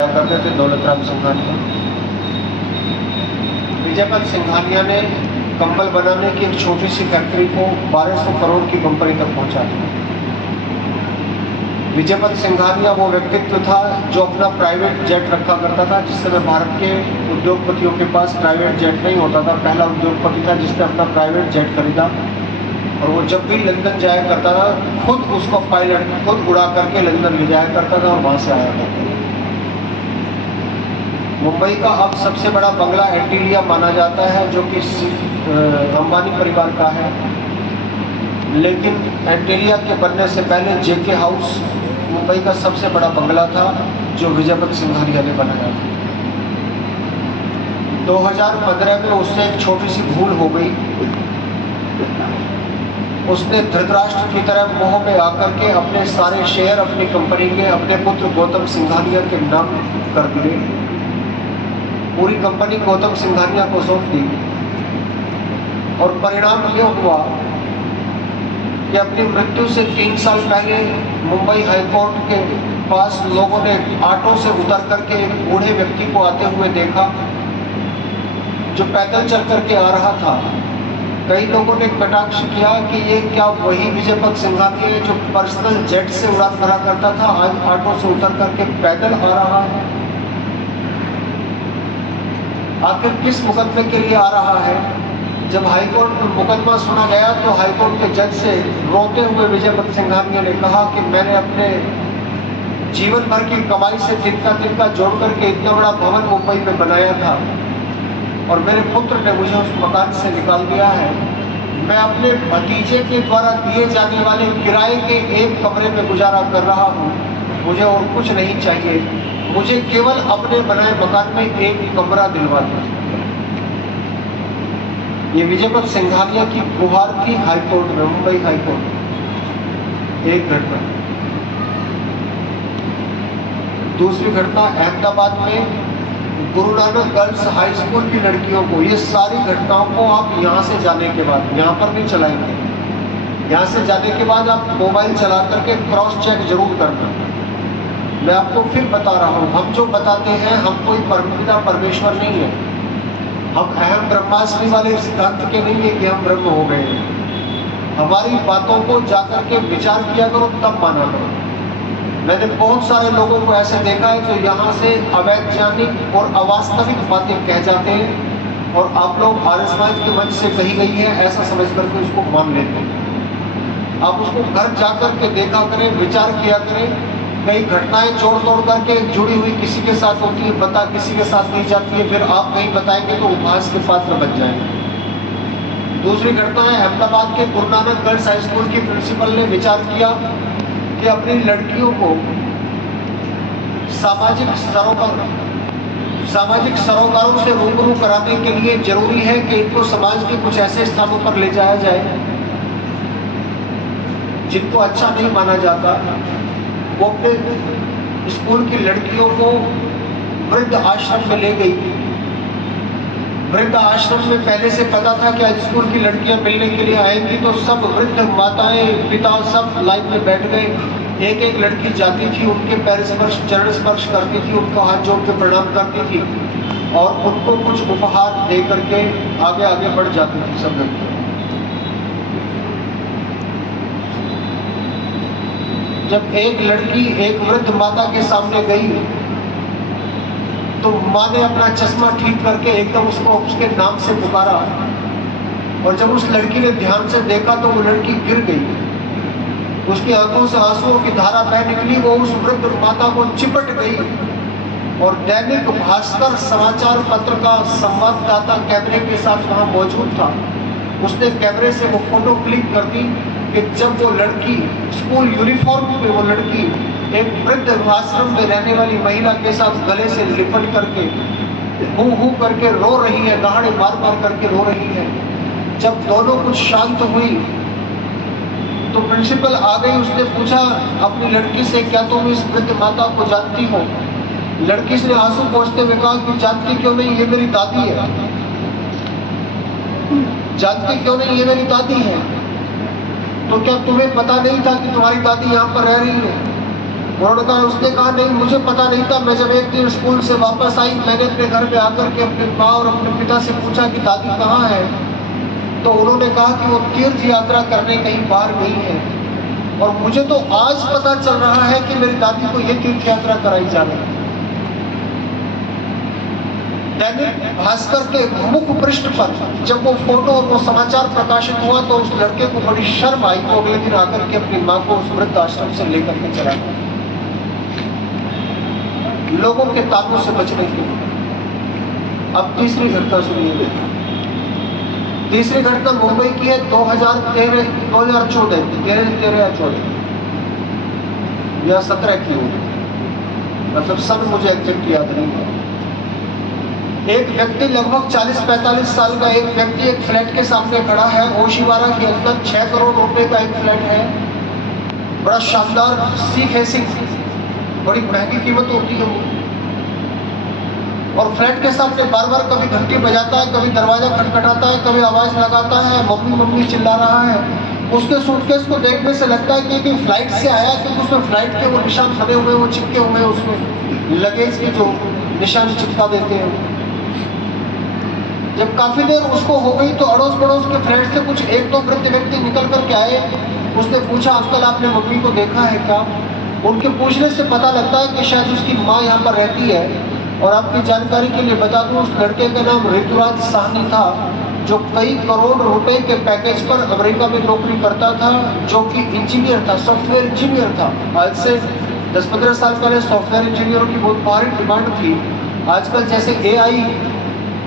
करते थे दौलतराम सिंघानिया। विजयपत सिंघानिया ने कंबल बनाने की एक छोटी सी फैक्ट्री को 1200 करोड़ की कंपनी तक पहुंचा दिया। विजयपत सिंघानिया वो व्यक्तित्व था जो अपना प्राइवेट जेट रखा करता था। जिस समय भारत के उद्योगपतियों के पास प्राइवेट जेट नहीं होता था, पहला उद्योगपति था जिसने अपना प्राइवेट जेट खरीदा। और वो जब भी लंदन जाया करता था, खुद उसको पायलट खुद उड़ा करके लंदन ले जाया करता था और वहाँ से आया करता था। मुंबई का अब सबसे बड़ा बंगला एंटीलिया माना जाता है, जो कि अंबानी परिवार का है। लेकिन एंटीलिया के बनने से पहले जेके हाउस मुंबई का सबसे बड़ा बंगला था, जो विजयपत सिंघानिया ने बनाया था। 2015 में उससे एक छोटी सी भूल हो गई। उसने धृतराष्ट्र की तरह मोह में आकर के अपने सारे शेयर अपनी कंपनी के अपने पुत्र गौतम सिंघानिया के नाम कर दिए। पूरी कंपनी गौतम सिंघानिया को सौंप दी और परिणाम ये हुआ कि अपनी मृत्यु से 3 साल पहले मुंबई हाईकोर्ट के पास लोगों ने ऑटो से उतर करके एक बूढ़े व्यक्ति को आते हुए देखा, जो पैदल चल करके आ रहा था। कई लोगों ने कटाक्ष किया कि ये क्या वही विजयपत सिंघानिया है जो पर्सनल जेट से उड़ान भरा करता था, आज ऑटो से उतर करके पैदल आ रहा है। आखिर किस मुकदमे के लिए आ रहा है? जब हाईकोर्ट में मुकदमा सुना गया तो हाईकोर्ट के जज से रोते हुए विजयपत सिंघानिया ने कहा कि मैंने अपने जीवन भर की कमाई से तिनका जोड़ करके इतना बड़ा भवन मुंबई में बनाया था और मेरे पुत्र ने मुझे उस मकान से निकाल दिया है। मैं अपने भतीजे के द्वारा दिए जाने वाले किराए के एक कमरे में गुजारा कर रहा हूँ। मुझे और कुछ नहीं चाहिए, मुझे केवल अपने बनाए मकान में एक कमरा दिलवा दो। ये विजयपत सिंघानिया की गुहार थी हाईकोर्ट में, मुंबई हाईकोर्ट। एक घटना। दूसरी घटना अहमदाबाद में Guru Nanak girls high school की लड़कियों को, ये सारी घटनाओं को आप यहाँ से जाने के बाद, यहाँ पर नहीं चलाएंगे, यहाँ से जाने के बाद आप मोबाइल चला करके क्रॉस चेक जरूर करना। मैं आपको फिर बता रहा हूँ, हम जो बताते हैं हम कोई परमपिता परमेश्वर नहीं है। हम अहम ब्रह्मास्मि वाले सिद्धांत के नहीं है कि हम ब्रह्म हो गए हैं। हमारी बातों को जाकर के विचार किया करो, तब माना करो। मैंने बहुत सारे लोगों को ऐसे देखा है जो यहाँ से अवैज्ञानिक और अवास्तविक बातें कह जाते हैं और आप लोग आर्य समाज के मंच से कही गई है ऐसा समझ करके उसको मान लेते हैं। आप उसको घर जाकर के देखा करें, विचार किया करें। कई घटनाएं जोड़ तोड़ करके जुड़ी हुई किसी के साथ होती है, पता किसी के साथ नहीं जाती है, फिर आप कहीं बताएंगे तो उपहास के पात्र बन जाएंगे। दूसरी घटना है अहमदाबाद के Guru Nanak girls high school की प्रिंसिपल ने विचार किया कि अपनी लड़कियों को सामाजिक सरोकारों से रूबरू कराने के लिए जरूरी है कि इनको समाज के कुछ ऐसे स्थानों पर ले जाया जाए जिनको अच्छा नहीं माना जाता। वो अपने स्कूल की लड़कियों को वृद्ध आश्रम में ले गई। वृद्ध आश्रम में पहले से पता था कि आज स्कूल की लड़कियां मिलने के लिए आएंगी, तो सब वृद्ध माताएं पिता सब लाइन में बैठ गए। एक एक लड़की जाती थी, उनके पैर स्पर्श चरण स्पर्श करती थी, उनको हाथ जोड़ के प्रणाम करती थी और उनको कुछ उपहार दे करके आगे आगे बढ़ जाती थी सब लड़कियां। जब एक लड़की एक वृद्ध माता के सामने गई तो माँ ने अपना चश्मा ठीक करके एकदम उसको उसके नाम से पुकारा और जब उस लड़की ने ध्यान से देखा तो वो लड़की गिर गई। उसकी आंखों से आंसुओं की धारा बह निकली। वो उस वृद्ध माता को चिपट गई और दैनिक भास्कर समाचार पत्र का संवाददाता कैमरे के साथ वहां मौजूद था। उसने कैमरे से वो फोटो क्लिक कर दी कि जब वो लड़की स्कूल यूनिफॉर्म में वो लड़की एक वृद्ध आश्रम में रहने वाली महिला के साथ गले से लिपट करके हू करके रो रही है, दहाड़े मार मार करके रो रही है। जब दोनों कुछ शांत हुई तो प्रिंसिपल आ गई। उसने पूछा अपनी लड़की से, क्या तुम इस वृद्ध माता को जानती हो? लड़की ने आंसू पोंछते हुए कहा कि जानती क्यों नहीं, ये मेरी दादी है। जानती क्यों नहीं, ये मेरी दादी है। तो क्या तुम्हें पता नहीं था कि तुम्हारी दादी यहाँ पर रह रही है? उन्होंने कहा, उसने कहा नहीं मुझे पता नहीं था। मैं जब एक दिन स्कूल से वापस आई, मैंने अपने घर में आकर के अपने माँ और अपने पिता से पूछा कि दादी कहाँ है, तो उन्होंने कहा कि वो तीर्थ यात्रा करने कहीं बाहर गई है। और मुझे तो आज पता चल रहा है कि मेरी दादी को ये तीर्थ यात्रा कराई जा रही है। दैनिक भास्कर के मुख्य पृष्ठ पर जब वो फोटो और वो समाचार प्रकाशित हुआ तो उस लड़के को बड़ी शर्म आई। वो अगले दिन आकर के अपनी माँ को उस वृद्ध आश्रम से लेकर के चला गया, लोगों के तानों से बचने के लिए। अब तीसरी घटना सुनिए। तीसरी घटना मुंबई की है, 2014 या 14 या 17 की होगी, मतलब सन मुझे एग्जैक्ट याद नहीं है। एक व्यक्ति लगभग 40-45 साल का एक व्यक्ति एक फ्लैट के सामने खड़ा है। ओशिवारा के अंदर 6 करोड़ रुपए का एक फ्लैट है, बड़ा शानदार सी फेसिंग, बड़ी महंगी कीमत होती है वो। और फ्लैट के सामने बार बार कभी घंटी बजाता है, कभी दरवाजा खटखटाता है, कभी आवाज लगाता है, मम्मी मम्मी चिल्ला रहा है। उसके सूटकेस को देखने से लगता है कि फ्लाइट से आया, क्योंकि उसमें फ्लाइट के वो निशान बने हुए, वो चिपके हुए हैं, उसमें लगेज के जो निशान चिपका देते हैं। जब काफी देर उसको हो गई तो अड़ोस पड़ोस के फ्लैट से कुछ 1-2 वृद्ध व्यक्ति निकल करके आए। उसने पूछा, अंकल आपने मम्मी को देखा है क्या? उनके पूछने से पता लगता है कि शायद उसकी माँ यहाँ पर रहती है। और आपकी जानकारी के लिए बता दूं, उस लड़के का नाम ऋतुराज साहनी था, जो कई करोड़ रुपए के पैकेज पर अमेरिका में नौकरी करता था, जो कि इंजीनियर था, सॉफ्टवेयर इंजीनियर था। आज से 10-15 साल पहले सॉफ्टवेयर इंजीनियरों की बहुत भारी डिमांड थी। आजकल जैसे AI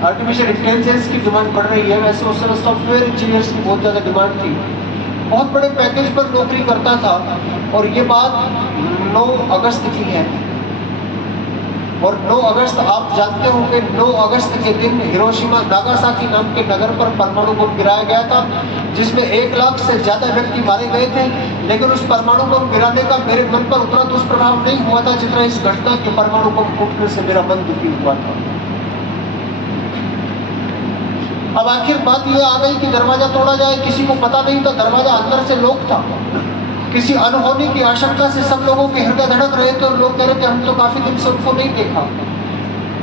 आर्टिफिशियल इंटेलिजेंस की डिमांड बढ़ रही है, वैसे उस समय सॉफ्टवेयर इंजीनियर्स की बहुत ज़्यादा डिमांड थी। बहुत बड़े पैकेज पर नौकरी करता था। और ये बात 9 अगस्त की है। और 9 अगस्त आप जानते होंगे, 9 अगस्त के दिन हिरोशिमा नागासाकी नाम के नगर पर परमाणु बम गिराया गया था, जिसमें 1 लाख से ज्यादा व्यक्ति मारे गए थे। लेकिन उस परमाणु बम गिराने का मेरे मन पर उतना दुष्प्रभाव नहीं हुआ था जितना इस घटना के परमाणु बम फूटने से मेरा मन दुखी हुआ था। अब आखिर बात यह आ गई कि दरवाजा तोड़ा जाए, किसी को पता नहीं था, दरवाजा अंदर से लॉक था। किसी अनहोनी की आशंका से सब लोगों के हृदय धड़क रहे थे और लोग कह रहे थे हम तो काफी दिन से उनको नहीं देखा।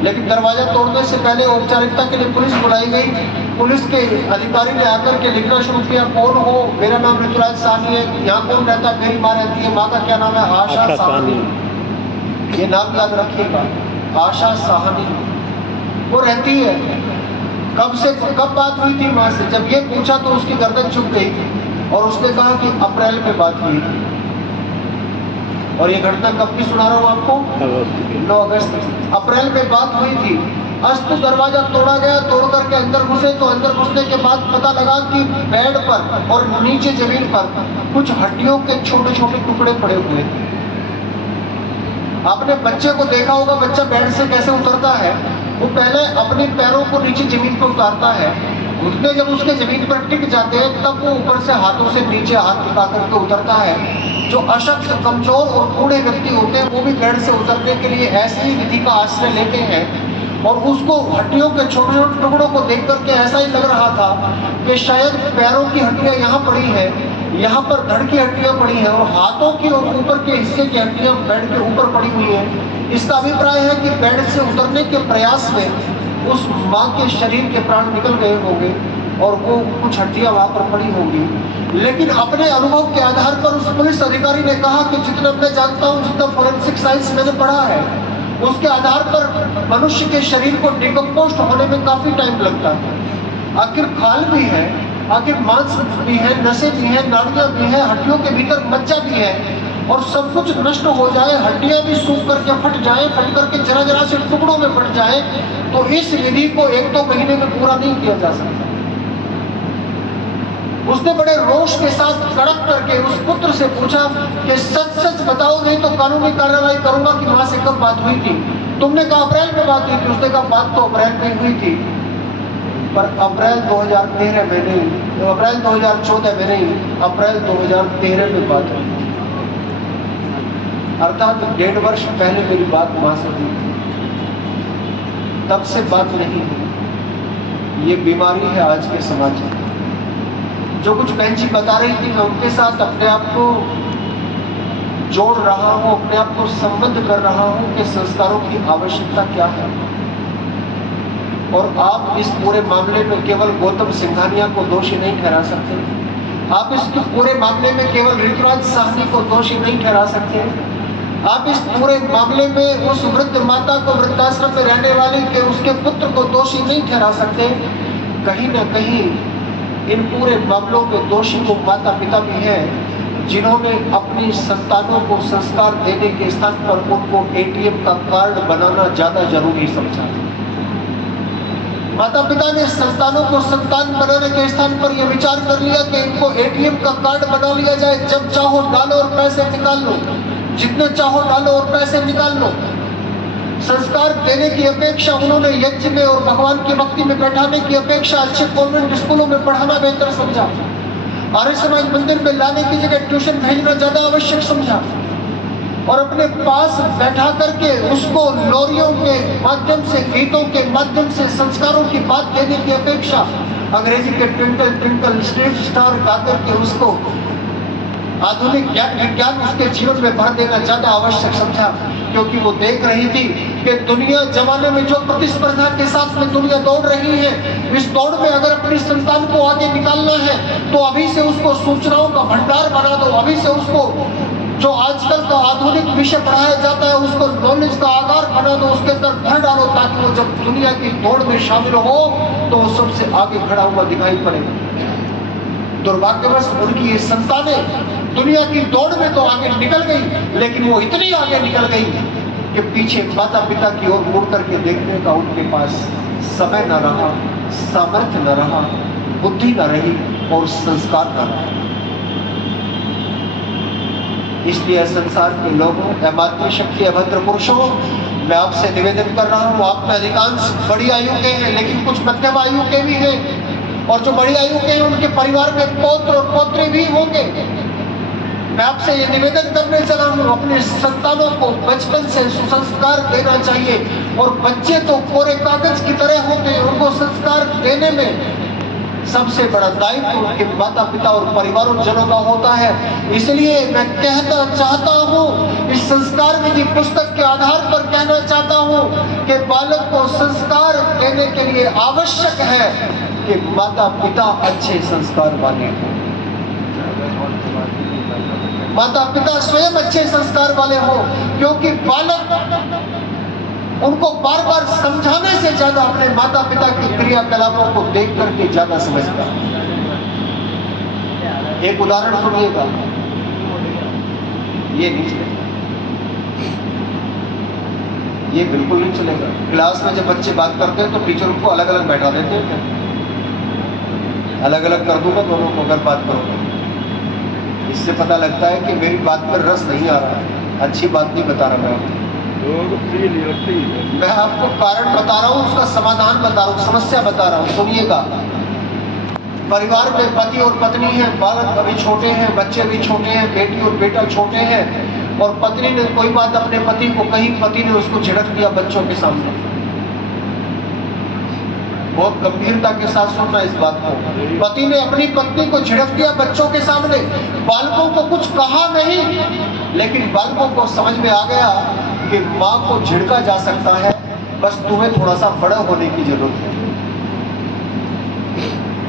लेकिन दरवाजा तोड़ने से पहले औपचारिकता के लिए पुलिस बुलाई गई। पुलिस के अधिकारी ने आकर के लिखना शुरू किया, कौन हो? मेरा नाम ऋतुराज साहनी है। यहाँ कौन रहता है? मेरी माँ रहती है। माँ का क्या नाम है? आशा साहनी। ये नाम याद रखिएगा, आशा साहनी। वो रहती है। कब बात हुई थी माँ से? जब ये पूछा तो उसकी गर्दन झुक गई और उसने कहा कि अप्रैल में बात हुई। और ये घटना कब की सुना रहा हूँ आपको? 9 अगस्त। अप्रैल में बात हुई थी। अस्त दरवाजा तोड़ा गया, तोड़ करके अंदर घुसे तो अंदर घुसने के बाद पता लगा कि बेड पर और नीचे जमीन पर कुछ हड्डियों के छोटे छोटे टुकड़े पड़े हुए थे। आपने बच्चे को देखा होगा, बच्चा बेड से कैसे उतरता है? वो पहले अपने पैरों को नीचे जमीन पर उतारता है, घुटने जब उसके जमीन पर टिक जाते हैं तब वो ऊपर से हाथों से नीचे हाथ टिका करके उतरता है। जो अशक्त, कमजोर और बूढ़े व्यक्ति होते हैं वो भी बेड से उतरने के लिए ऐसी विधि का आश्रय लेते हैं। और उसको हड्डियों के छोटे छोटे टुकड़ों को देख करके ऐसा ही लग रहा था कि शायद पैरों की हड्डियां यहाँ पड़ी है, यहाँ पर धड़ की हड्डियां पड़ी हैं और हाथों की और ऊपर के हिस्से की हड्डियां बेड के ऊपर पड़ी हुई हैं। इसका अभिप्राय है कि बेड से उतरने के प्रयास में उस माँ के शरीर के प्राण निकल गए होंगे और वो कुछ हड्डियां वहां पर पड़ी होंगी। लेकिन अपने अनुभव के आधार पर उस पुलिस अधिकारी ने कहा कि जितना मैं जानता हूँ, जितना फोरेंसिक साइंस मैंने पढ़ा है, उसके आधार पर मनुष्य के शरीर को डिकम्पोस्ट होने में काफी टाइम लगता है। आखिर खाल भी है, आखिर मांस भी है, नसें भी है, नाड़ियां भी है, हड्डियों के भीतर मज्जा भी है और सब कुछ नष्ट हो जाए, हड्डियां भी सूख करके फट जाए, फट करके जरा जरा से टुकड़ों में फट जाए, तो इस विधि को 1-2 महीने में पूरा नहीं किया जा सकता। उसने बड़े रोष के साथ कड़क करके उस पुत्र से पूछा कि सच सच बताओ, नहीं तो कानूनी कार्रवाई करूंगा कि माँ से कब बात हुई थी? तुमने कहा अप्रैल में बात हुई थी। उसने कहा बात तो अप्रैल में हुई थी, पर अप्रैल 2013 में नहीं, अप्रैल 2014 में नहीं, अप्रैल 2013 में बात हुई। अर्थात 1.5 वर्ष पहले मेरी बात माँ से हुई थी, तब से बात नहीं हुई। ये बीमारी है आज के समाज में। जो कुछ बहन जी बता रही थी, मैं उनके साथ अपने आप को जोड़ रहा हूं, अपने आप को संबद्ध कर रहा हूं कि संस्कारों की आवश्यकता क्या है। और आप इस पूरे मामले में केवल गौतम सिंघानिया को दोषी नहीं ठहरा सकते, आप इस पूरे मामले में केवल ऋतुराज साहनी को दोषी नहीं ठहरा सकते, आप इस पूरे मामले में उस वृद्ध माता को, वृद्धाश्रम में रहने वाली के उसके पुत्र को दोषी नहीं ठहरा सकते। कहीं ना कहीं इन पूरे मामलों में दोषी को माता पिता भी है, जिन्होंने अपनी संतानों को संस्कार देने के स्थान पर उनको एटीएम का कार्ड बनाना ज्यादा जरूरी समझा। माता पिता ने संतानों को संतान बनाने के स्थान पर यह विचार कर लिया कि इनको एटीएम का कार्ड बना लिया जाए, जब चाहो डालो और पैसे निकाल लो, जितने चाहो डालो और पैसे निकाल लो। संस्कार देने की अपेक्षा उन्होंने यज्ञ में और भगवान की भक्ति में बैठाने की अपेक्षा अच्छे कॉन्वेंट स्कूलों में पढ़ाना बेहतर समझा। आर्य समाज मंदिर में लाने की जगह ट्यूशन भेजना ज्यादा आवश्यक समझा, और अपने पास बैठा करके उसको लोरियों के माध्यम से, गीतों के माध्यम से संस्कारों की बात देने की अपेक्षा अंग्रेजी के ट्विंकल ट्विंकल स्ट्रीट स्टार गा करके उसको आधुनिक ज्ञान विज्ञान उसके जीवन में भर देना ज्यादा आवश्यक समझा। क्योंकि वो देख रही थी कि दुनिया जमाने में जो प्रतिस्पर्धा के साथ में दुनिया दौड़ रही है, इस दौड़ में अगर अपनी संतान को आगे निकालना है तो अभी से उसको सूचनाओं का भंडार बना दो, अभी से उसको जो आजकल का आधुनिक विषय पढ़ाया जाता है उसको नॉलेज का आधार बना दो, उसके अंदर भर डालो, ताकि वो जब दुनिया की दौड़ में शामिल हो तो वो सबसे आगे खड़ा हुआ दिखाई पड़ेगा। दुर्भाग्यवश उनकी ये संतानें दुनिया की दौड़ में तो आगे निकल गई, लेकिन वो इतनी आगे निकल गई कि पीछे माता पिता की ओर मुड़ करके देखने का उनके पास समय न रहा, सामर्थ्य न रहा, बुद्धि न रही और संस्कार न रहा। इसलिए संसार के लोगों, अमात्य शक्ति अभद्र पुरुषों, मैं आपसे निवेदन कर रहा हूँ, आप में अधिकांश बड़ी आयु के हैं, लेकिन कुछ मध्यम आयु के भी हैं, और जो बड़ी आयु के हैं उनके परिवार में पौत्र और पौत्री भी होंगे। मैं आपसे ये निवेदन करने चला हूँ, अपने संतानों को बचपन से सुसंस्कार देना चाहिए, और बच्चे तो कोरे कागज की तरह होते हैं, उनको संस्कार देने में सबसे बड़ा दायित्व उनके माता पिता और परिवारों जनों का होता है। इसलिए मैं कहना चाहता हूँ, इस संस्कार विधि पुस्तक के आधार पर कहना चाहता हूँ कि बालक को संस्कार देने के लिए आवश्यक है कि माता पिता अच्छे संस्कार वाले हों, माता पिता स्वयं अच्छे संस्कार वाले हों, क्योंकि बालक उनको बार बार समझाने से ज्यादा अपने माता पिता की क्रियाकलापों को देख करके ज्यादा समझता है। एक उदाहरण सुनिएगा, ये नहीं चलेगा, ये बिल्कुल नहीं चलेगा। क्लास में जब बच्चे बात करते हैं तो टीचर उनको अलग अलग बैठा देते हैं, अलग अलग कर दूंगा दोनों को अगर बात करोगे। इससे पता लगता है कि मेरी बात पर रस नहीं आ रहा है, अच्छी बात नहीं बता रहा मैं आपको कारण बता रहा हूँ, उसका समाधान बता रहा हूँ, समस्या बता रहा हूँ। सुनिएगा, परिवार में पति और पत्नी है, बालक अभी छोटे हैं, बच्चे भी छोटे हैं, बेटी और बेटा छोटे हैं, और पत्नी ने कोई बात अपने पति को कही, पति ने उसको झिड़क दिया बच्चों के सामने। बहुत गंभीरता के साथ सुनना इस बात को। पति ने अपनी पत्नी को झिड़क दिया बच्चों के सामने, बालकों को कुछ कहा नहीं, लेकिन बालकों को समझ में आ गया कि माँ को झिड़का जा सकता है, बस तुम्हें थोड़ा सा बड़ा होने की जरूरत है।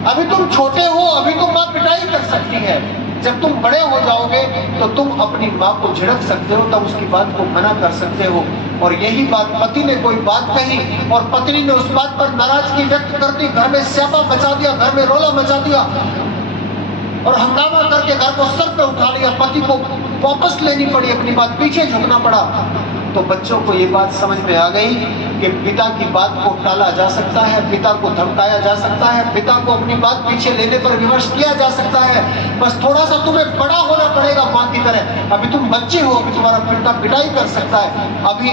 अभी तुम छोटे हो, अभी तो माँ पिटाई कर सकती है, जब तुम बड़े हो जाओगे तो तुम अपनी माँ को झिड़क सकते हो, तब उसकी बात को मना कर सकते हो। और यही बात पति ने कोई बात कही और पत्नी ने उस बात पर नाराजगी व्यक्त कर दी, घर में स्यापा मचा दिया, घर में रोला मचा दिया और हंगामा करके घर को सर पे उठा लिया। पति को वापस लेनी पड़ी अपनी बात, पीछे झुकना पड़ा। तो बच्चों को ये बात समझ में आ गई कि पिता की बात को टाला जा सकता है, पिता को धमकाया जा सकता है, पिता को अपनी बात पीछे लेने पर विवश किया जा सकता है। बस थोड़ा सा तुम्हें बड़ा होना पड़ेगा माँ की तरह। अभी तुम बच्चे हो, अभी तुम्हारा पिता पिटाई कर सकता है, अभी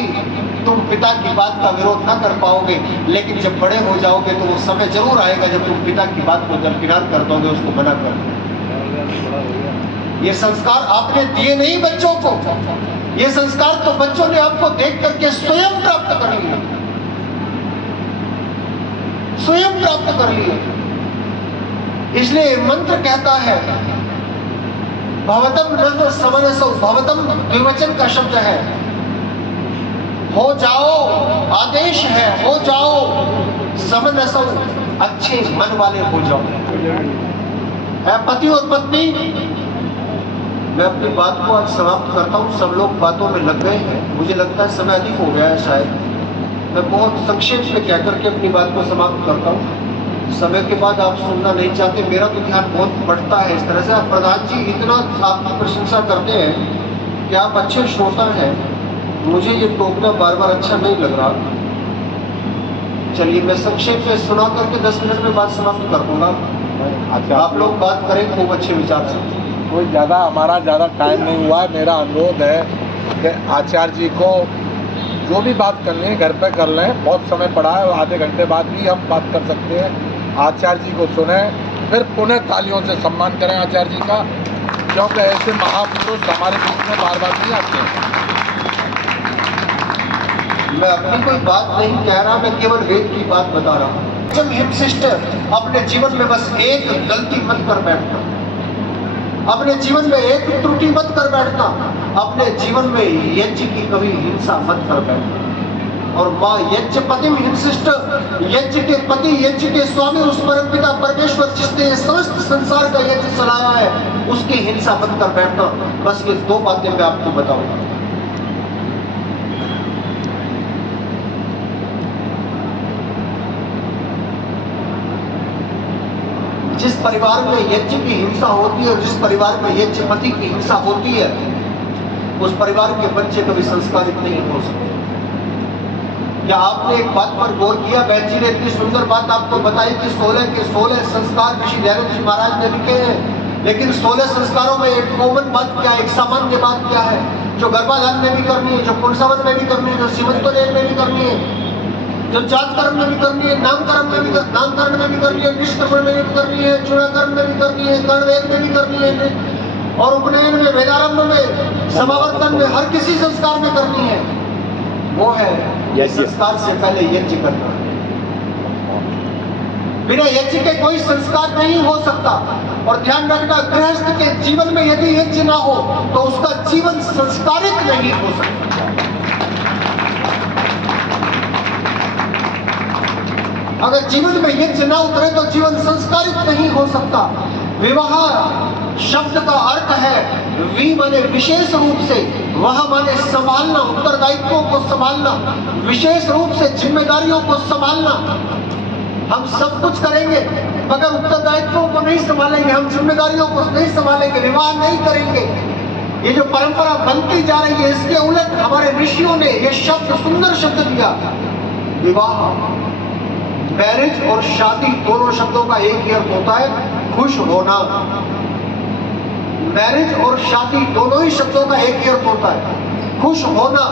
तुम पिता की बात का विरोध न कर पाओगे, लेकिन जब बड़े हो जाओगे तो वो समय जरूर आएगा जब तुम पिता की बात को दरकिनार कर दोगे, उसको मना कर दोगे। ये संस्कार आपने दिए नहीं बच्चों को, ये संस्कार तो बच्चों ने आपको देख करके स्वयं प्राप्त कर लिए, स्वयं प्राप्त कर लिए। इसलिए मंत्र कहता है भवतम न समनसौ, भवतम द्विवचन का शब्द है, हो जाओ आदेश है, हो जाओ, समनसौ अच्छे मन वाले हो जाओ। पति और पत्नी, मैं अपनी बात को आज समाप्त करता हूँ। सब लोग बातों में लग गए हैं, मुझे लगता है समय अधिक हो गया है शायद। मैं बहुत संक्षेप में कहकर के अपनी बात को समाप्त करता हूँ। समय के बाद आप सुनना नहीं चाहते, मेरा तो ध्यान बहुत बढ़ता है इस तरह से। आप प्रधान जी इतना आपकी प्रशंसा करते हैं कि आप अच्छे श्रोता हैं, मुझे ये टोकना बार बार अच्छा नहीं लग रहा। चलिए मैं संक्षेप में सुना करके 10 मिनट में बात समाप्त कर दूंगा। अच्छा, आप लोग बात करें खूब अच्छे विचार से। कोई हमारा ज़्यादा टाइम नहीं हुआ है। मेरा अनुरोध है कि आचार्य जी को जो भी बात करनी है घर पे कर लें, बहुत समय पड़ा है, आधे घंटे बाद भी हम बात कर सकते हैं। आचार्य जी को सुने, फिर पुनः तालियों से सम्मान करें आचार्य जी का, क्योंकि ऐसे महापुरुष हमारे बीच में बार बार नहीं आते हैं। मैं अपनी कोई बात नहीं कह रहा, मैं केवल वेद की बात बता रहा हूँ। जब हिम सिस्टर, अपने जीवन में बस एक गलती मत कर बैठना, अपने जीवन में एक त्रुटि मत कर बैठना, अपने जीवन में यज्ञ की कभी हिंसा मत कर बैठना। और माँ यज्ञ पति हिम सिस्टर, यज्ञ के पति, यज्ञ के स्वामी, उस परम पिता परमेश्वर जिसने समस्त संसार का यज्ञ चलाया है, उसकी हिंसा मत कर बैठना। बस ये 2 बातें मैं आपको बताऊंगा। जिस परिवार में यज्ञ की हिंसा होती है और जिस परिवार में यज्ञ पति की हिंसा होती है, उस परिवार के बच्चे कभी संस्कारित नहीं हो सकते। क्या आपने एक बात पर गौर किया? बहन जी ने इतनी सुंदर बात आपको बताई कि 16 के 16 संस्कार ऋषि दयानंद जी महाराज ने लिखे हैं, लेकिन 16 संस्कारों में एक कॉमन बात क्या है, एक सामान्य बात क्या है, जो गर्भाधान में भी करनी है, जो पुंसवन में भी करनी है, जो सीमंतोदय में भी करनी है, जो जातकर्म में भी करनी है, नामकरण में भी करनी है, निष्कर्मण में भी करनी है, चूड़ाकरण में भी करनी है, कर्णवेद में भी करनी है, और उपनयन में, वेदारंभ में, समावर्तन में, हर किसी संस्कार में करनी है। वो है संस्कार से पहले यज्ञ करना। बिना यज्ञ के कोई संस्कार नहीं हो सकता। और ध्यान रखना, गृहस्थ के जीवन में यदि यज्ञ ना हो तो उसका जीवन संस्कारित नहीं हो सकता। अगर जीवन में यज्ञ ना उतरे तो जीवन संस्कारित नहीं हो सकता। विवाह शब्द का अर्थ है वी माने विशेष रूप से, वह माने संभालना, उत्तरदायित्वों को संभालना, विशेष रूप से जिम्मेदारियों को संभालना। हम सब कुछ करेंगे मगर उत्तरदायित्वों को नहीं संभालेंगे, हम जिम्मेदारियों को नहीं संभालेंगे, विवाह नहीं करेंगे। ये जो परंपरा बनती जा रही है, इसके उलट हमारे ऋषियों ने ये शब्द, सुंदर शब्द दिया, विवाह। मैरिज और शादी दोनों शब्दों का एक ही अर्थ होता है खुश होना। मैरिज और शादी दोनों ही शब्दों का एक ही अर्थ होता है खुश होना,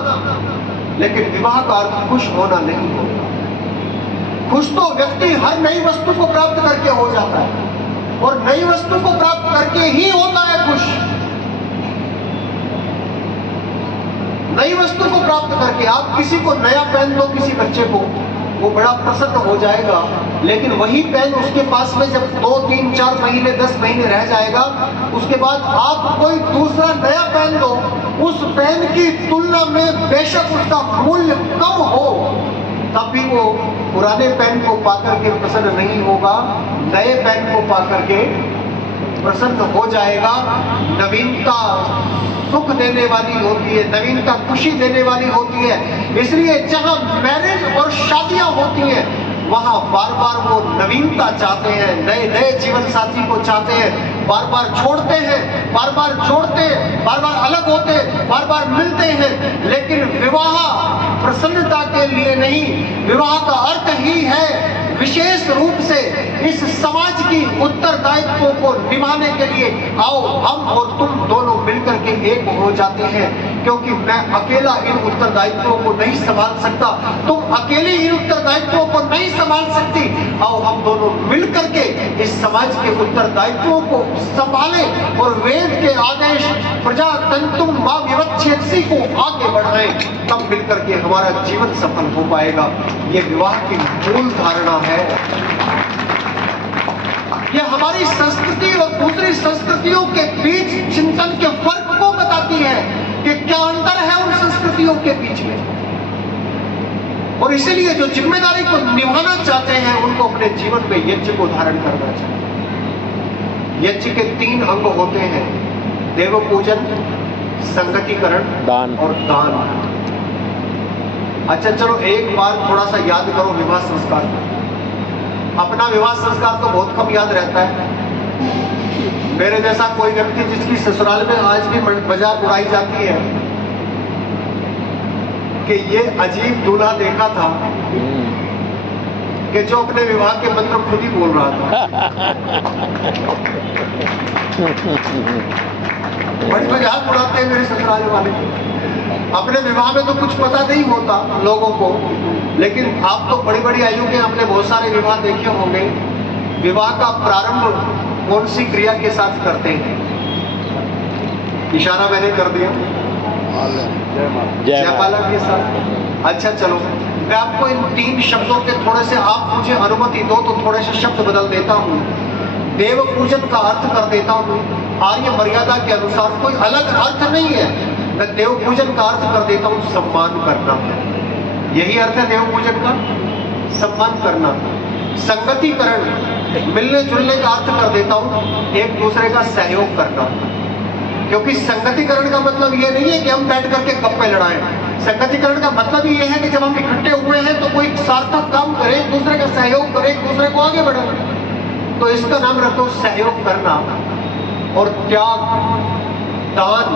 लेकिन विवाह का अर्थ खुश होना नहीं होता। खुश तो व्यक्ति हर नई वस्तु को प्राप्त करके हो जाता है, और नई वस्तु को प्राप्त करके ही होता है खुश। नई वस्तु को प्राप्त करके आप किसी को नया पेन दो, किसी बच्चे को, वो बड़ा प्रसन्न हो जाएगा, लेकिन वही पेन उसके पास में जब 2, 3, 4 महीने, 10 महीने रह जाएगा, उसके बाद आप कोई दूसरा नया पेन दो, उस पेन की तुलना में बेशक उसका मूल्य कम हो, तब भी वो पुराने पेन को पाकर के प्रसन्न नहीं होगा, नए पेन को पाकर के प्रसन्न हो जाएगा। नवीनता सुख देने वाली होती है, नवीनता खुशी देने वाली होती है। इसलिए जहां मैरिज और शादियां होती हैं, वहां बार बार वो नवीनता चाहते हैं, नए नए जीवन साथी को चाहते हैं, बार बार छोड़ते हैं, बार बार जोड़ते हैं, बार बार अलग होते हैं, बार बार मिलते हैं। लेकिन विवाह प्रसन्नता के लिए नहीं, विवाह का अर्थ ही है विशेष रूप से इस समाज की उत्तरदायित्वों को निभाने के लिए आओ हम और तुम दोनों मिलकर के एक हो जाते हैं, क्योंकि मैं अकेला इन उत्तरदायित्वों को नहीं संभाल सकता, तुम अकेले इन उत्तरदायित्वों को नहीं संभाल सकती। आओ हम दोनों मिलकर के इस समाज के उत्तरदायित्वों को संभालें और वेद के आदेश प्रजातंतुम मां विवच्छेदसी को आगे बढ़ाएं, तब मिलकर के हमारा जीवन सफल हो पाएगा। ये विवाह की मूल धारणा है। ये हमारी संस्कृति और दूसरी संस्कृतियों के बीच चिंतन के फर्क को बताती है कि क्या अंतर है उन संस्कृतियों के बीच में। और इसीलिए जो जिम्मेदारी को निभाना चाहते हैं उनको अपने जीवन में यज्ञ को धारण करना चाहिए। यज्ञ के 3 अंग होते हैं, देव पूजन, संगतिकरण, दान और दान। अच्छा चलो एक बार थोड़ा सा याद करो विवाह संस्कार। अपना विवाह संस्कार तो बहुत कम याद रहता है। मेरे जैसा कोई व्यक्ति जिसकी ससुराल में आज भी मजाक उड़ाई जाती है कि ये अजीब दूल्हा देखा था कि जो अपने विवाह के मंत्र खुद ही बोल रहा था। बड़ी मजाक उड़ाते हैं मेरे ससुराल वाले। अपने विवाह में तो कुछ पता नहीं होता लोगों को, लेकिन आप तो बड़ी बड़ी आयु के आपने बहुत सारे विवाह देखे होंगे। विवाह का प्रारंभ कौन सी क्रिया के साथ करते हैं? इशारा मैंने कर दिया, जयमाला के साथ। अच्छा चलो मैं आपको इन 3 शब्दों के थोड़े से, आप मुझे अनुमति दो तो थोड़े से शब्द बदल देता हूँ। देव पूजन का अर्थ कर देता हूँ आर्य मर्यादा के अनुसार, कोई अलग अर्थ नहीं है। मैं देव पूजन का अर्थ कर देता हूँ सम्मान करना। यही अर्थ है देव पूजन का, सम्मान करना। संगतिकरण, मिलने जुलने का अर्थ कर देता हूँ एक दूसरे का सहयोग करना। क्योंकि संगतिकरण का मतलब ये नहीं है कि हम बैठ करके गप्पे लड़ाएं। संगतिकरण का मतलब ये है कि जब हम इकट्ठे हुए हैं तो कोई सार्थक काम करें, एक दूसरे का सहयोग करें, एक दूसरे को आगे बढ़ाएं। तो इसका नाम रखो सहयोग करना। और त्याग, दान,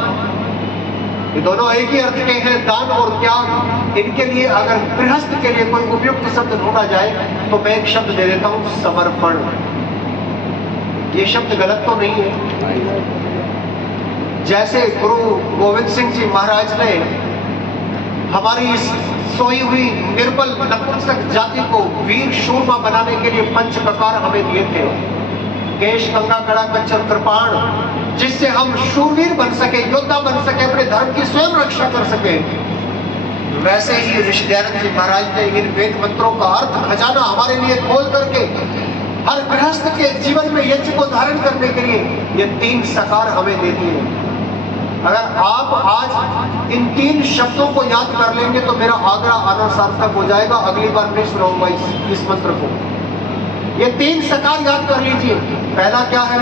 ये दोनों एक ही अर्थ के हैं, दान और त्याग। इनके लिए अगर गृहस्थ के लिए कोई उपयुक्त शब्द ढूंढा जाए तो मैं एक शब्द दे देता हूं, समर्पण। ये शब्द गलत तो नहीं है। जैसे गुरु गोविंद सिंह जी महाराज ने हमारी इस सोई हुई निर्बल नपुंसक जाति को वीर शूरमा बनाने के लिए 5 प्रकार हमें दिए थे, केश, कंगा, कड़ा, कच्छर, कृपाण, जिससे हम शूरवीर बन सके, योद्धा बन सके, अपने धर्म की स्वयं रक्षा कर सके। वैसे ही ऋषि दयानंद जी महाराज ने इन वेद मंत्रों का अर्थ खजाना हमारे लिए खोल करके हर गृहस्थ के जीवन में यज्ञ को धारण करने के लिए ये 3 सकार हमें दे दिए। अगर आप आज इन 3 शब्दों को याद कर लेंगे तो मेरा आग्रह आना सार्थक हो जाएगा। अगली बार नहीं सुनाऊंगा इस मंत्र को। ये 3 सकार याद कर लीजिए। पहला क्या है?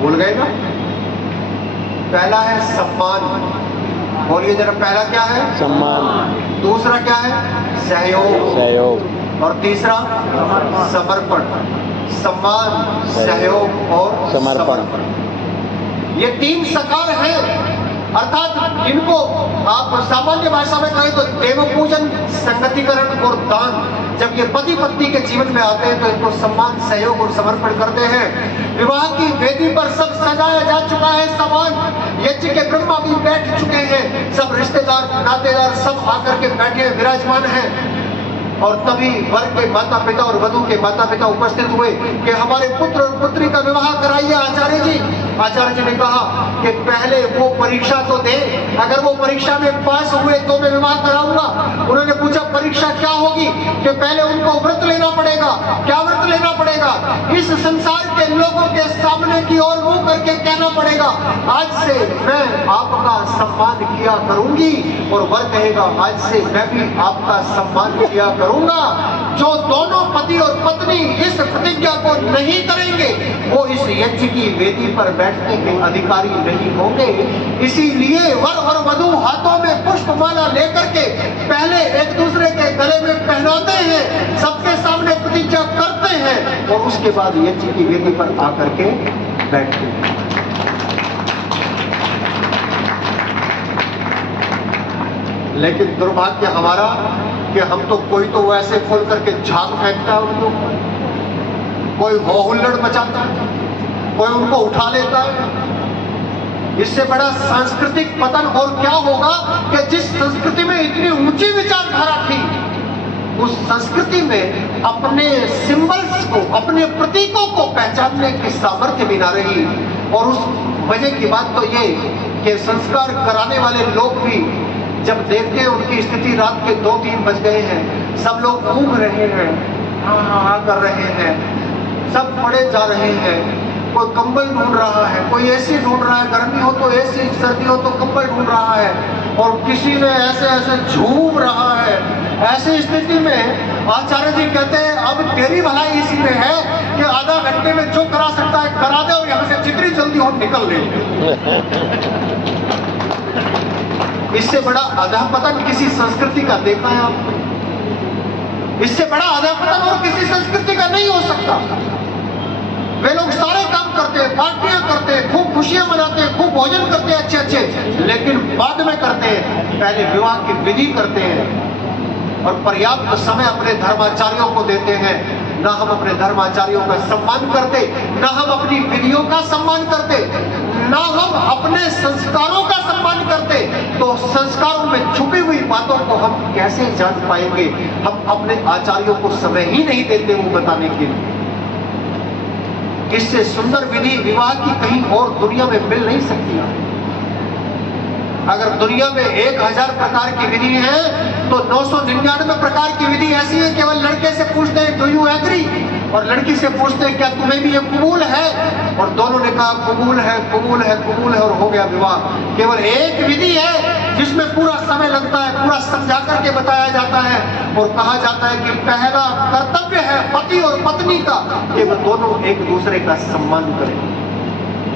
भूल गए ना? पहला है सम्मान। बोलिए जरा, पहला क्या है? सम्मान। दूसरा क्या है? सहयोग। सहयोग। और तीसरा समर्पण। सम्मान, सहयोग और समर्पण। ये 3 सकार हैं, अर्थात इनको आप सामान्य भाषा में कहें तो देव पूजन, संगतिकरण और दान। जब ये पति पत्नी के जीवन में आते हैं तो इनको सम्मान, सहयोग और समर्पण करते हैं। विवाह की वेदी पर सब सजाया जा चुका है, सामान यज्ञ के ब्रह्मा भी बैठ चुके हैं, सब रिश्तेदार नातेदार सब आकर के बैठे विराजमान हैं। और तभी वर के माता पिता और वधू के माता पिता उपस्थित हुए कि हमारे पुत्र और पुत्री का विवाह कराइए आचार्य जी। आचार्य जी ने कहा कि पहले वो परीक्षा तो दे, अगर वो परीक्षा में पास हुए तो मैं विवाह कराऊंगा। उन्होंने पूछा परीक्षा क्या होगी? कि पहले उनको व्रत लेना पड़ेगा। क्या व्रत लेना पड़ेगा? इस संसार के लोगों के सामने की ओर मुंह करके कहना पड़ेगा आज से मैं आपका सम्मान किया करूंगी, और वर कहेगा आज से मैं भी आपका सम्मान किया करूंगा। जो दोनों पति और पत्नी इस प्रतिज्ञा को नहीं करेंगे वो इस यज्ञ की वेदी पर बैठने के अधिकारी नहीं होंगे। इसीलिए वर और वधू हाथों में पुष्पमाला लेकर के पहले एक दूसरे के गले में पहनाते हैं, सबके सामने प्रतिज्ञा करते हैं और उसके बाद यज्ञ की वेदी पर आकर के बैठते हैं। लेकिन दुर्भाग्य हमारा कि हम तो कोई तो वैसे खोल करके झाग फेंकता है उनको, कोई हो हुल्लड़ मचाता है, कोई उनको उठा लेता है। इससे बड़ा सांस्कृतिक पतन और क्या होगा कि जिस संस्कृति में इतनी ऊंची विचारधारा थी उस संस्कृति में अपने सिंबल्स को, अपने प्रतीकों को पहचानने की सामर्थ्य भी ना रही। और उस वजह की बात तो ये कि संस्कार कराने वाले लोग भी जब देखते हैं उनकी स्थिति रात के 2-3 बज गए हैं, सब लोग ऊँघ रहे हैं, हाँ कर रहे हैं, सब पड़े जा रहे हैं। कोई कंबल ढूंढ रहा है, कोई एसी ढूंढ रहा है, गर्मी हो तो एसी, सर्दी हो तो कंबल ढूंढ रहा है, और किसी ने ऐसे ऐसे झूम रहा है। ऐसी स्थिति में आचार्य जी कहते हैं अब तेरी भलाई इसी में है कि आधा घंटे में जो करा सकता है करा दे और यहाँ से जितनी जल्दी हो निकल ले। इससे बड़ा अधःपतन किसी संस्कृति का देखा है आपने? इससे बड़ा अधःपतन और किसी संस्कृति का नहीं हो सकता। वे लोग सारे काम करते हैं, पार्टियां करते हैं, खूब खुशियां मनाते हैं, खूब भोजन करते हैं अच्छे अच्छे, लेकिन बाद में करते हैं, पहले विवाह की विधि करते हैं और पर्याप्त समय अपने धर्माचार्यों को देते हैं। ना हम अपने धर्माचार्यों का सम्मान करते, ना हम अपनी विधियों का सम्मान करते, ना हम अपने संस्कारों का सम्मान करते, तो संस्कारों में छुपी हुई बातों को हम कैसे जान पाएंगे? हम अपने आचार्यों को समय ही नहीं देते वो बताने के लिए। इससे सुंदर विधि विवाह की कहीं और दुनिया में मिल नहीं सकती। अगर दुनिया में 1000 प्रकार की विधि है तो 999 प्रकार की विधि ऐसी है केवल लड़के से पूछते हैं डू यू एग्री, और लड़की से पूछते हैं क्या तुम्हें भी ये कबूल है, और दोनों ने कहा कबूल है कबूल है कबूल है, और हो गया विवाह। केवल एक विधि है जिसमें पूरा समय लगता है, पूरा समझा करके बताया जाता है और कहा जाता है कि पहला कर्तव्य है पति और पत्नी का कि वो दोनों एक दूसरे का सम्मान करें।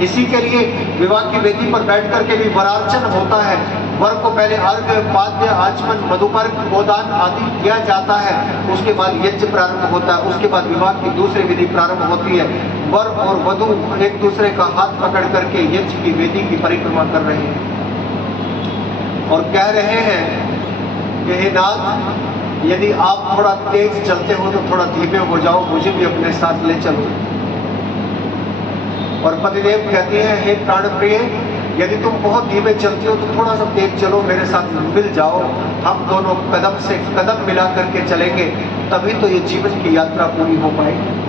इसी के लिए विवाह की वेदी पर बैठ करके भी वरार्चन होता है। वर को पहले अर्घ्य, पाद्य, आचमन, मधुपर्क, गोदान आदि किया जाता है, उसके बाद यज्ञ प्रारंभ होता है, उसके बाद विवाह की दूसरी विधि प्रारंभ होती है। वर और वधू एक दूसरे का हाथ पकड़ करके यज्ञ की वेदी की परिक्रमा कर रहे हैं और कह रहे हैं कि हे नाथ, यदि आप थोड़ा तेज चलते हो तो थोड़ा धीमे हो जाओ, मुझे भी अपने साथ ले चलो। और पतिदेव कहती है हे प्राण प्रिय, यदि तुम बहुत धीमे चलती हो तो थोड़ा सा तेज चलो, मेरे साथ मिल जाओ, हम दोनों कदम से कदम मिला करके चलेंगे, तभी तो ये जीवन की यात्रा पूरी हो पाएगी।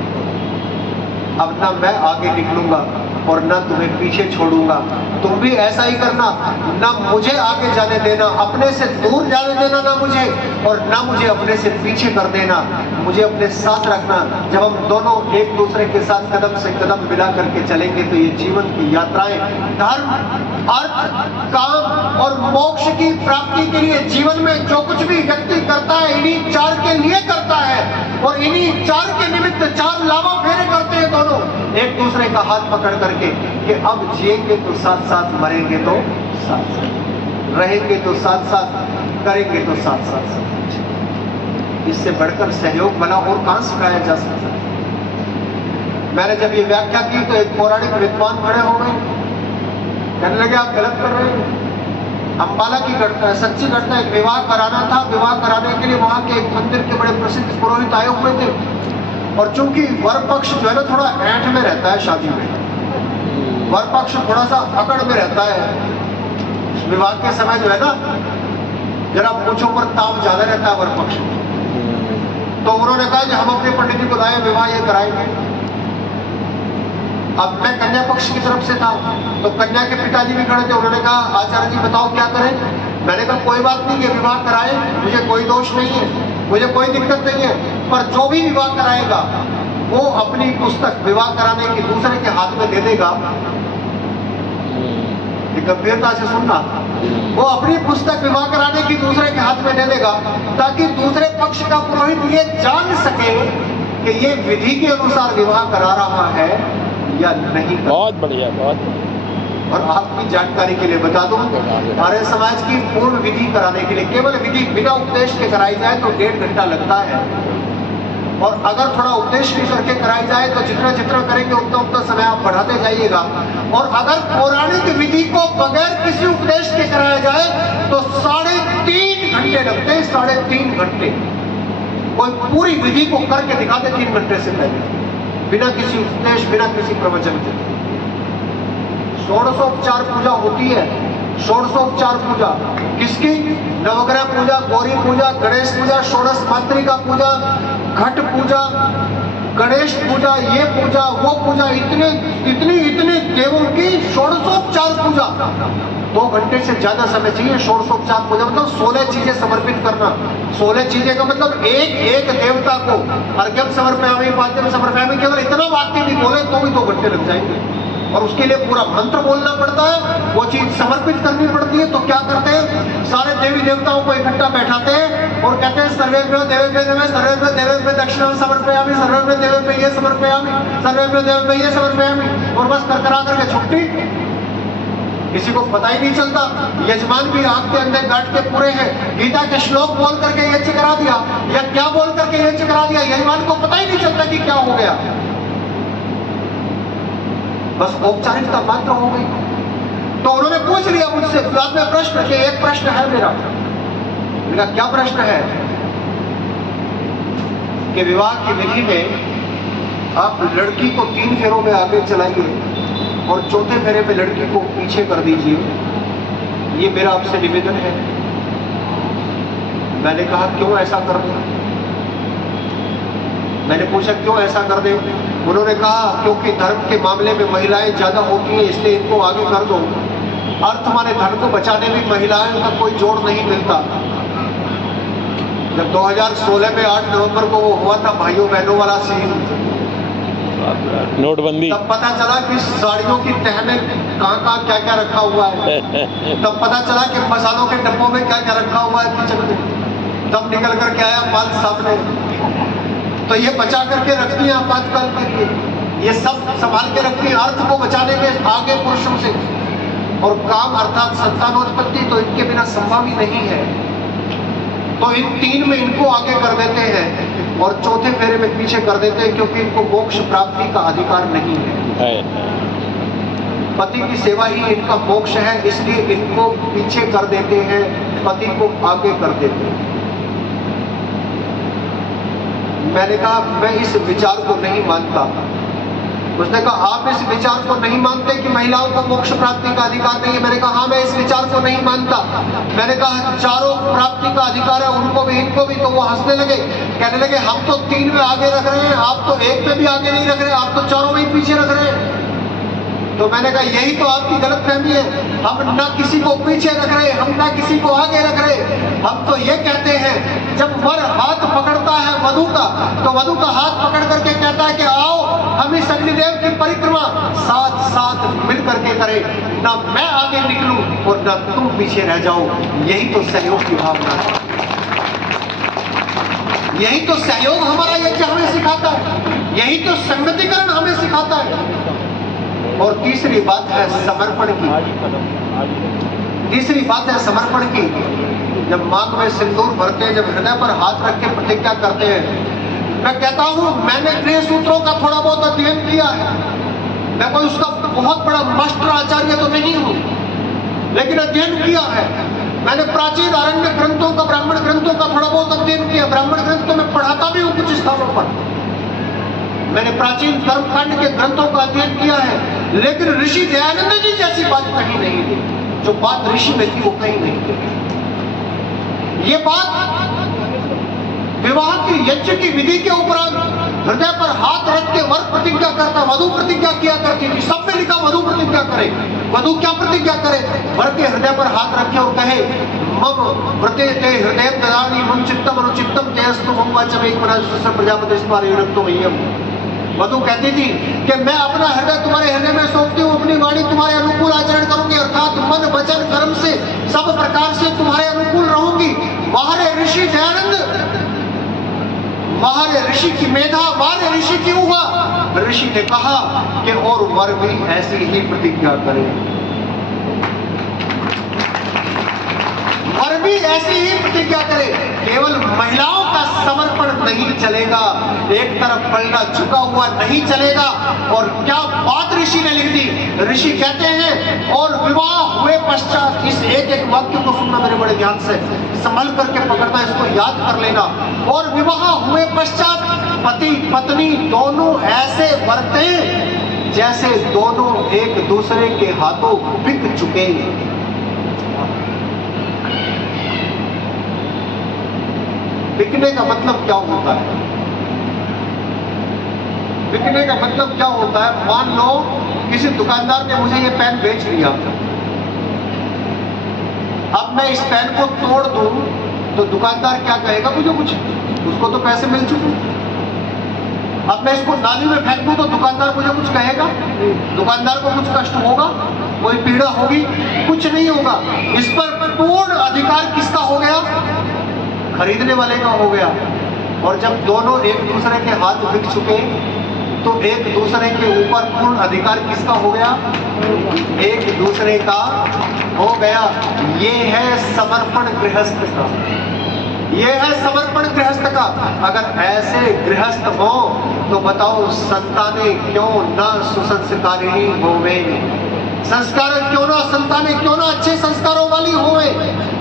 अब ना मैं आगे निकलूंगा और ना तुम्हें पीछे छोड़ूंगा, तुम भी ऐसा ही करना, ना मुझे आगे जाने देना, अपने से दूर जाने देना ना मुझे, और ना मुझे अपने से पीछे कर देना, मुझे अपने साथ रखना। जब हम दोनों एक दूसरे के साथ कदम से कदम मिला करके चलेंगे तो ये जीवन की यात्राएं धर्म, अर्थ, काम और मोक्ष की प्राप्ति के लिए जीवन में जो कुछ भी व्यक्ति करता है इन्हीं 4 के लिए करता है, और इन्हीं 4 के निमित्त 4 लावा फेरे करते हैं दोनों एक दूसरे का हाथ पकड़ करके कि अब जिएंगे तो साथ साथ, मरेंगे तो साथ साथ, रहेंगे तो साथ साथ, करेंगे तो साथ साथ। इससे बढ़कर सहयोग भला और कहां सिखाया जा सकता है? मैंने जब ये व्याख्या की तो एक पौराणिक विद्वान खड़े हो गए, कहने लगे आप गलत कर रहे हैं। अंबाला की घटना, सच्ची घटना, एक विवाह कराना था। विवाह कराने के लिए वहां के एक मंदिर के बड़े प्रसिद्ध पुरोहित आए हुए थे, और चूंकि वर पक्ष जो है ना थोड़ा ऐंठ में रहता है शादी में, वर पक्ष थोड़ा सा अकड़ में रहता है विवाह के समय, जो है ना जरा पूछों पर ताव ज्यादा रहता है वर पक्ष। तो उन्होंने कहा कि हम अपने पंडित जी को लाए, विवाह ये कराएंगे। अब मैं कन्या पक्ष की तरफ से था, तो कन्या के पिताजी भी खड़े थे, उन्होंने कहा आचार्य जी बताओ क्या करें। मैंने कहा कोई बात नहीं, ये विवाह कराए, मुझे कोई दोष नहीं है, मुझे कोई दिक्कत नहीं है, पर जो भी विवाह कराएगा वो अपनी पुस्तक विवाह कराने की दूसरे के हाथ में दे देगा। गंभीरता से सुनना, वो अपनी पुस्तक विवाह कराने की दूसरे के हाथ में दे देगा ताकि दूसरे पक्ष का पुरोहित ये जान सके कि ये विधि के अनुसार विवाह करा रहा है या नहीं। बहुत बढ़िया, बहुत बढ़िया। और आपकी जानकारी के लिए बता दूं, हमारे समाज की पूर्ण विधि कराने के लिए केवल विधि बिना उपदेश के कराई जाए तो 1.5 घंटा लगता है, और अगर थोड़ा उपदेश भी करके कराई जाए तो जितना जितना करेंगे उतना उतना समय आप बढ़ाते जाइएगा। और अगर पौराणिक विधि को बगैर किसी उपदेश के कराया जाए तो 3.5 घंटे लगते हैं, 3.5 घंटे। कोई पूरी विधि को करके दिखा दे 3 घंटे से पहले, बिना किसी उपदेश, बिना किसी प्रवचन के। षोडशोपचार पूजा होती है। षोडशोपचार पूजा किसकी? नवग्रह पूजा, गौरी पूजा, गणेश पूजा, षोडश मातृका पूजा, घट पूजा, गणेश पूजा, ये पूजा, वो पूजा, इतने देवों की षोडशोपचार पूजा। 2 घंटे से ज्यादा समय चाहिए षोडशोपचार पूजा, मतलब 16 चीजें समर्पित करना। 16 चीजें का मतलब एक एक देवता को अर्घ्यम समर्पयामि, पाद्यम समर्पयामि, केवल इतना वाक्य भी बोले तो भी 2 घंटे लग जाएंगे। और उसके लिए पूरा मंत्र बोलना पड़ता है, वो चीज समर्पित करनी पड़ती है। तो क्या करते हैं, सारे देवी देवताओं को इकट्ठा बैठाते हैं और कहते हैं सर्वेभ्यो देवेभ्यो नमः, सर्वेभ्यो देवेभ्यो दक्षिणां समर्पयामि, सर्वेभ्यो देवेभ्यो ये समर्पयामि, सर्वेभ्यो देवेभ्यो ये समर्पयामि, और बस कर करके छुट्टी। किसी को पता ही नहीं चलता। यजमान भी आंख के अंदर गांठ के पूरे हैं, गीता के श्लोक बोल करके यज्ञ करा दिया या क्या बोल करके यज्ञ करा दिया, यजमान को पता ही नहीं चलता कि क्या हो गया। बस औपचारिकता मात्र हो गई। तो उन्होंने पूछ लिया मुझसे बाद में प्रश्न कि एक प्रश्न है मेरा। क्या प्रश्न है कि विवाह की विधि में आप लड़की को 3 फेरों में आगे चलाइए और चौथे फेरे पे लड़की को पीछे कर दीजिए, ये मेरा आपसे निवेदन है। मैंने कहा क्यों ऐसा कर दें? मैंने पूछा क्यों ऐसा कर दें? उन्होंने कहा क्योंकि धर्म के मामले में महिलाएं ज्यादा होती हैं, इसलिए इनको आगे कर दो। अर्थ माने धन को बचाने में महिलाएं का कोई जोड़ नहीं मिलता। जब 2016 में 8 नवंबर को वो हुआ था भाइयों बहनों वाला सीन, नोटबंदी, तब पता चला कि साड़ियों की तह में कहाँ क्या क्या रखा हुआ है। तब पता चला कि मसालों के डब्बों में क्या क्या रखा हुआ है किचन में। तब निकल करके आया माल सामने। तो ये बचा करके रखती है आपातकाल के लिए, ये सब संभाल के रखती है अर्थ को बचाने में आगे पुरुषों से। और काम अर्थात संतानोत्पत्ति तो इनके बिना संभव ही नहीं है। तो इन 3 में इनको आगे कर देते हैं और चौथे फेरे में पीछे कर देते हैं, क्योंकि इनको मोक्ष प्राप्ति का अधिकार नहीं है। पति की सेवा ही इनका मोक्ष है, इसलिए इनको पीछे कर देते हैं, पति को आगे कर देते हैं। मैंने कहा मैं इस विचार को नहीं मानता। उसने कहा आप इस विचार को नहीं मानते कि महिलाओं को मोक्ष प्राप्ति का अधिकार नहीं है? मैंने कहा हाँ मैं इस विचार को नहीं मानता। मैंने कहा चारों प्राप्ति का अधिकार है, उनको भी इनको भी। तो वो हंसने लगे, कहने लगे हम तो 3 में आगे रख रहे हैं, आप तो 1 में भी आगे नहीं रख रहे, आप तो चारों में ही पीछे रख रहे हैं। तो मैंने कहा यही तो आपकी गलतफहमी है, हम ना किसी को पीछे रख रहे, हम ना किसी को आगे रख रहे। हम तो ये कहते हैं जब वर हाथ पकड़ता है वधू का, तो वधू का हाथ पकड़ करके कहता है कि आओ हम इस अग्निदेव की परिक्रमा साथ साथ मिल करके करें, ना मैं आगे निकलूं और ना तुम पीछे रह जाओ। यही तो सहयोग की भावना है, यही तो सहयोग हमारा यज्ञ हमें सिखाता है, यही तो संगतिकरण हमें सिखाता है। और तीसरी बात है समर्पण की। तीसरी बात है समर्पण की। जब मांग में सिंदूर भरते हैं, जब हृदय पर हाथ रख के प्रतिज्ञा करते हैं, मैं कहता हूं मैंने गृह सूत्रों का थोड़ा बहुत अध्ययन किया है, मैं कोई उसका बहुत बड़ा मास्टर आचार्य तो नहीं हूं, लेकिन अध्ययन किया है। मैंने प्राचीन आरण्य ग्रंथों का, ब्राह्मण ग्रंथों का थोड़ा बहुत अध्ययन किया। ब्राह्मण ग्रंथों में पढ़ाता भी हूं कुछ स्थानों पर। मैंने प्राचीन कर्मकांड के ग्रंथों का अध्ययन किया है, लेकिन ऋषि दयानंद जी जैसी बात कहीं नहीं थी। जो बात ऋषि में थी वो कहीं नहीं थी। ये बात विवाह की यज्ञ की विधि के उपरांत हृदय पर हाथ रख के वर प्रतिज्ञा करता, वधु प्रतिज्ञा किया करती थी। सब में लिखा वधु प्रतिज्ञा करे। वधु क्या प्रतिज्ञा करे? वर के हृदय पर हाथ रखे और कहे मम व्रते ते हृदय ददामि मम चित्तम अनुचित्तम तेस्तु मम वाचम एक मना प्रजापति स्मारयम। वधु कहती थी कि मैं अपना हृदय तुम्हारे हृदय में सौंपती हूँ, अपनी वाणी तुम्हारे अनुकूल आचरण करूंगी, अर्थात मन वचन कर्म से सब प्रकार से तुम्हारे अनुकूल रहूंगी। बाहर ऋषि दयानंद, बाहर ऋषि की मेधा, बाहर ऋषि की हुआ। ऋषि ने कहा कि और वर भी ऐसी ही प्रतिज्ञा करे, वर भी ऐसी ही प्रतिज्ञा करे। केवल महिलाओं का समर्पण नहीं चलेगा, एक तरफ पलड़ा झुका हुआ नहीं चलेगा। और क्या बात ऋषि ने लिख दी। ऋषि कहते हैं और विवाह हुए पश्चात, इस एक एक वाक्य को सुनना मेरे बड़े ध्यान से, संभल करके पकड़ना, इसको याद कर लेना। और विवाह हुए पश्चात पति पत्नी दोनों ऐसे बरते जैसे दोनों एक दूसरे के हाथों बिक चुके। बिकने का मतलब क्या होता है? बिकने का मतलब क्या होता है? मान लो किसी दुकानदार ने मुझे ये पेन बेच दिया, अब मैं इस पेन को तोड़ दूं तो दुकानदार क्या कहेगा मुझे? कुछ, उसको तो पैसे मिल चुके। अब मैं इसको नाली में फेंक दूं तो दुकानदार मुझे कुछ कहेगा? दुकानदार को कुछ कष्ट होगा? कोई पीड़ा होगी? कुछ नहीं होगा। इस पर पूर्ण अधिकार किसका हो गया? खरीदने वाले का हो गया। और जब दोनों एक दूसरे के हाथ बिक चुके तो एक दूसरे के ऊपर पूर्ण अधिकार किसका हो गया? एक दूसरे का हो गया। ये है समर्पण गृहस्थ का, ये है समर्पण गृहस्थ का। अगर ऐसे गृहस्थ हो तो बताओ संताने क्यों ना सुसंस्कारिणी होवे? संस्कार क्यों ना, संतानें क्यों ना अच्छे संस्कारों वाली होवे?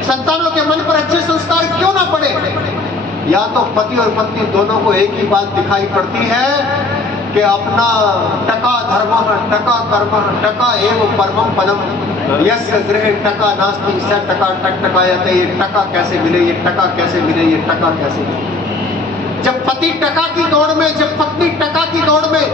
संतानों के मन पर अच्छे संस्कार क्यों ना पड़े? या तो पति और पत्नी दोनों को एक ही बात दिखाई पड़ती है कि अपना टका धर्म टका कर्म टका एवं परमम पदम यस्य गृहे टका नास्ति स टका टक टकायते। ये टका कैसे मिले, ये टका कैसे मिले, ये टका कैसे मिले? जब पति टका की दौड़ में, जब पत्नी टका की दौड़ में,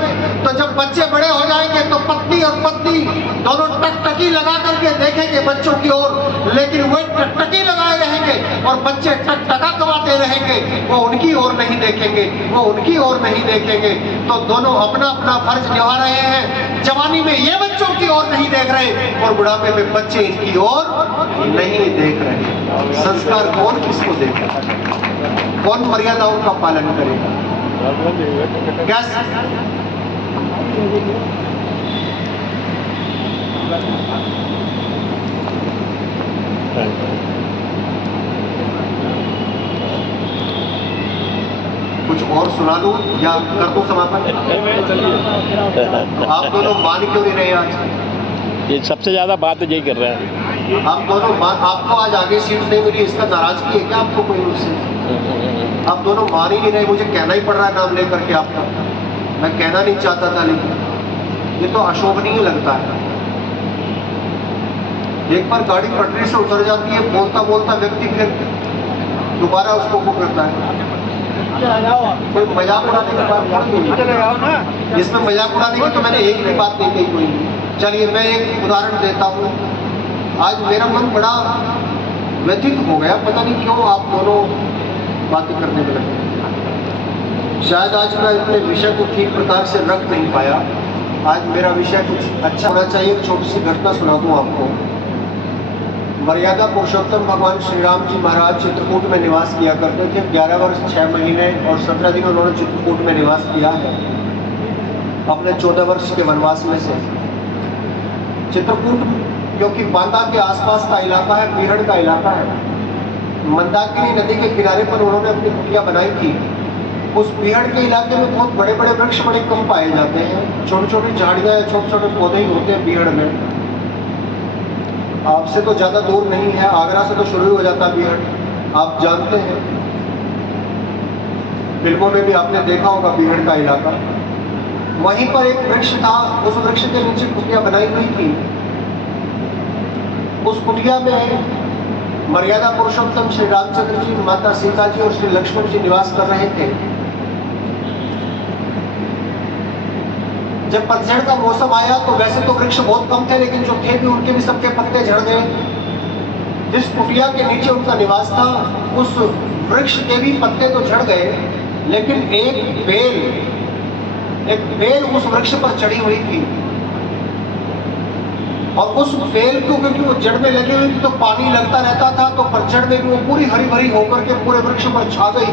तो जब बच्चे बड़े हो जाएंगे तो पत्नी और पत्नी दोनों टकटकी लगा करके देखेंगे बच्चों की ओर, लेकिन वे टकटकी लगाए रहेंगे और बच्चे टकटका कमाते रहेंगे। वो उनकी ओर नहीं देखेंगे, वो उनकी ओर नहीं देखेंगे। तो दोनों अपना अपना फर्ज निभा रहे हैं। जवानी में ये बच्चों की ओर नहीं देख रहे और बुढ़ापे में बच्चे इनकी ओर नहीं देख रहे। संस्कार कौन किसको देखेगा? कौन मर्यादाओं का पालन करेगा? कैसे? कुछ और सुना दूं या कर दूं समापन? आप दोनों मान क्यों नहीं रहे आज? ये सबसे ज्यादा बात यही कर रहे हैं। आप दोनों आपको आज आगे सीट नहीं मिली, इसका नाराजगी है क्या आपको कोई मुझसे? आप दोनों मान ही नहीं रहे, मुझे कहना ही पड़ रहा है नाम लेकर के आपका। मैं कहना नहीं चाहता था लेकिन ये तो अशोभनीय लगता है। एक बार गाड़ी पटरी से उतर जाती है, बोलता बोलता व्यक्ति फिर दोबारा उसको वो करता है। कोई मजाक उड़ाने की बात नहीं, जिसमें मजाक उड़ाने की तो मैंने एक भी बात नहीं कही कोई। चलिए मैं एक उदाहरण देता हूँ। आज मेरा मन बड़ा व्यथित हो गया, पता नहीं क्यों आप दोनों बातें करने में लगे। शायद आज मैं अपने विषय को ठीक प्रकार से रख नहीं पाया। आज मेरा विषय कुछ अच्छा होना चाहिए। एक छोटी सी घटना सुना दूं आपको। मर्यादा पुरुषोत्तम भगवान श्री राम जी महाराज चित्रकूट में निवास किया करते थे। 11 वर्ष 6 महीने और 17 दिन उन्होंने चित्रकूट में निवास किया है अपने 14 वर्ष के वनवास में से। चित्रकूट क्योंकि बांदा के आसपास का इलाका है, बीहड़ का इलाका है। मंदाकिनी नदी के किनारे पर उन्होंने अपनी कुटिया बनाई थी। उस बीहड़ के इलाके में बहुत बड़े बड़े वृक्ष बड़े कम पाए जाते हैं। छोटी छोटी झाड़ियाँ या छोटे छोटे पौधे ही होते हैं बीहड़ में। आपसे तो ज़्यादा दूर नहीं है, आगरा से तो शुरू हो जाता है बीहड़, आप जानते हैं। फिल्मों में भी आपने देखा होगा बीहड़ का इलाका। वहीं पर एक वृक्ष था, उस वृक्ष के नीचे कुटिया बनाई हुई थी। उस कुटिया में मर्यादा पुरुषोत्तम श्री रामचंद्र जी, माता सीता जी और श्री लक्ष्मण जी निवास कर रहे थे। जब पतझड़ का मौसम आया तो वैसे तो वृक्ष बहुत कम थे, लेकिन जो थे भी उनके भी सबके पत्ते झड़ गए। जिस कुटिया के नीचे उनका निवास था उस वृक्ष के भी पत्ते तो झड़ गए, लेकिन एक बेल उस वृक्ष पर चढ़ी हुई थी। और उस बेल को क्योंकि वो जड़ में लगी हुई थी तो पानी लगता रहता था, तो पतझड़ में भी वो पूरी हरी भरी होकर के पूरे वृक्ष पर छा गई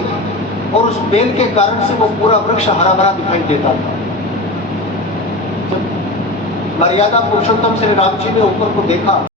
और उस बेल के कारण से वो पूरा वृक्ष हरा भरा दिखाई देता था। मर्यादा पुरुषोत्तम श्री राम जी ने ऊपर को देखा